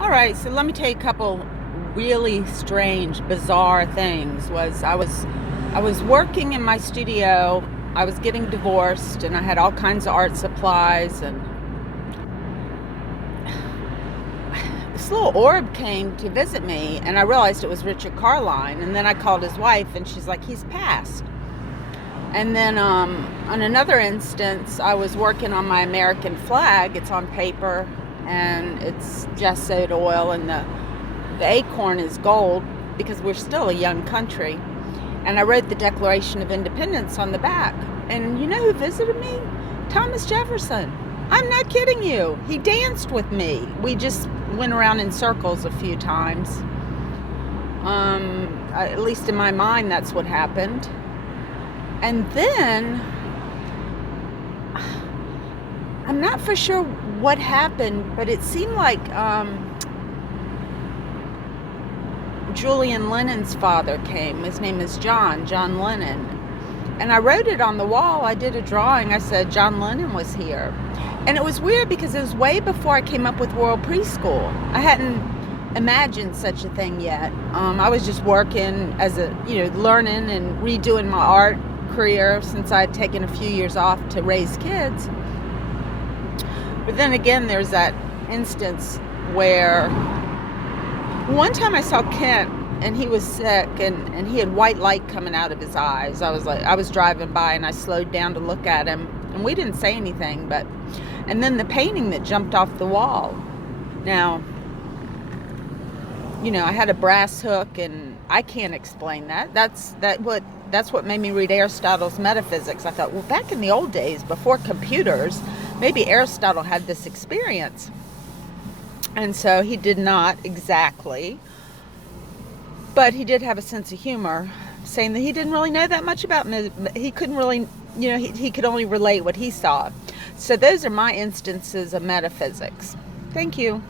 All right, so let me tell you a couple really strange, bizarre things. I was working in my studio. I was getting divorced, and I had all kinds of art supplies. And this little orb came to visit me, and I realized it was Richard Carline. And then I called his wife, and she's like, "He's passed." And then on another instance, I was working on my American flag. It's on paper, and it's gessoed oil, and the acorn is gold because we're still a young country. And I wrote the Declaration of Independence on the back. And you know who visited me? Thomas Jefferson. I'm not kidding you. He danced with me. We just went around in circles a few times. At least in my mind, that's what happened. And then, I'm not for sure what happened, but it seemed like Julian Lennon's father came. His name is John Lennon. And I wrote it on the wall. I did a drawing. I said, John Lennon was here. And it was weird because it was way before I came up with World Preschool. I hadn't imagined such a thing yet. I was just working as learning and redoing my art career since I'd taken a few years off to raise kids. But then again, there's that instance where one time I saw Kent, and he was sick, and he had white light coming out of his eyes. I was driving by, and I slowed down to look at him, and we didn't say anything, and then the painting that jumped off the wall. Now, I had a brass hook, and I can't explain that. That's what made me read Aristotle's Metaphysics. I thought, well, back in the old days, before computers, maybe Aristotle had this experience. And so he did not exactly, but he did have a sense of humor, saying that he didn't really know that much about he couldn't really, he could only relate what he saw. So those are my instances of metaphysics. Thank you.